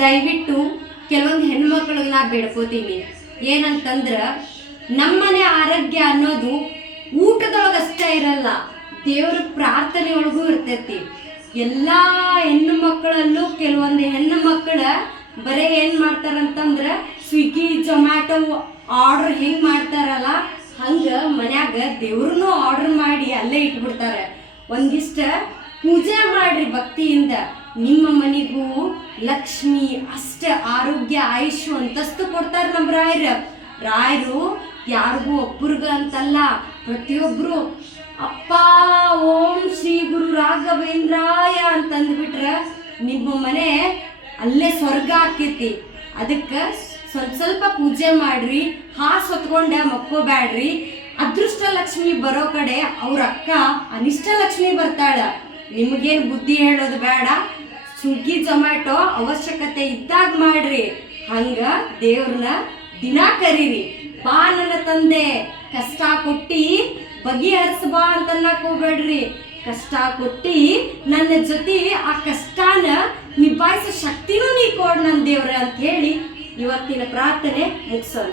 ದಯವಿಟ್ಟು ಕೆಲವೊಂದು ಹೆಣ್ಮಕ್ಳಿಗೆ ನಾ ಬೇಡ್ಕೋತೀನಿ ಏನಂತಂದ್ರ ನಮ್ಮನೆ ಆರೋಗ್ಯ ಅನ್ನೋದು ಊಟದೊಳಗಷ್ಟೇ ಇರಲ್ಲ, ದೇವ್ರ ಪ್ರಾರ್ಥನೆ ಒಳಗೂ ಇರ್ತೈತಿ. ಎಲ್ಲ ಹೆಣ್ಣು ಮಕ್ಕಳಲ್ಲೂ ಕೆಲವೊಂದು ಹೆಣ್ಣು ಮಕ್ಕಳ ಬರೀ ಏನು ಮಾಡ್ತಾರಂತಂದ್ರ ಸ್ವಿಗ್ಗಿ ಜೊಮ್ಯಾಟೊ ಆರ್ಡರ್ ಹೆಂಗೆ ಮಾಡ್ತಾರಲ್ಲ ಹಂಗೆ ಮನ್ಯಾಗ ದೇವ್ರನ್ನೂ ಆರ್ಡರ್ ಮಾಡಿ ಅಲ್ಲೇ ಇಟ್ಬಿಡ್ತಾರೆ. ಒಂದಿಷ್ಟ ಪೂಜೆ ಮಾಡ್ರಿ ಭಕ್ತಿಯಿಂದ, ನಿಮ್ಮ ಮನೆಗೂ ಲಕ್ಷ್ಮಿ ಅಷ್ಟ ಆರೋಗ್ಯ ಆಯುಷ್ ಅಂತಸ್ತು ಕೊಡ್ತಾರೆ ನಮ್ಮ ರಾಯರು. ಯಾರಿಗೂ ಒಬ್ಬರಿಗ ಅಂತಲ್ಲ, ಪ್ರತಿಯೊಬ್ರು ಅಪ್ಪ ಓಂ ಶ್ರೀ ಗುರು ರಾಘವೇಂದ್ರಾಯ ಅಂತಂದ್ಬಿಟ್ರ ನಿಮ್ಮ ಮನೆ ಅಲ್ಲೇ ಸ್ವರ್ಗ ಆಕೈತಿ. ಅದಕ್ಕೆ ಸ್ವಲ್ಪ ಪೂಜೆ ಮಾಡ್ರಿ, ಹಾಸ್ ಹೊತ್ಕೊಂಡ ಮಕ್ಕೋಬ್ಯಾಡ್ರಿ. ಅದೃಷ್ಟ ಲಕ್ಷ್ಮಿ ಬರೋ ಕಡೆ ಅವ್ರ ಅಕ್ಕ ಅನಿಷ್ಟ ಲಕ್ಷ್ಮಿ ಬರ್ತಾಳ. ನಿಮಗೇನು ಬುದ್ಧಿ ಹೇಳೋದು ಬೇಡ, ಸ್ವಿಗ್ಗಿ ಜೊಮ್ಯಾಟೊ ಅವಶ್ಯಕತೆ ಇದ್ದಾಗ ಮಾಡ್ರಿ. ಹಂಗ ದೇವ್ರನ್ನ ದಿನ ಕರೀರಿ. ಬಾ ನನ್ನ ತಂದೆ ಕಷ್ಟ ಕೊಟ್ಟಿ ಬಗೆಹರಿಸಬಾ ಅಂತನ್ನಕ್ ಹೋಗ್ಬೇಡ್ರಿ, ಕಷ್ಟ ಕೊಟ್ಟಿ ನನ್ನ ಜೊತೆ ಆ ಕಷ್ಟನ ನಿಭಾಯಿಸೋ ಶಕ್ತಿನೂ ನೀ ಕೊಡ್ ನನ್ನ ದೇವ್ರ ಅಂತ ಹೇಳಿ ಇವತ್ತಿನ ಪ್ರಾರ್ಥನೆ ಮುಗಿಸೋಣ.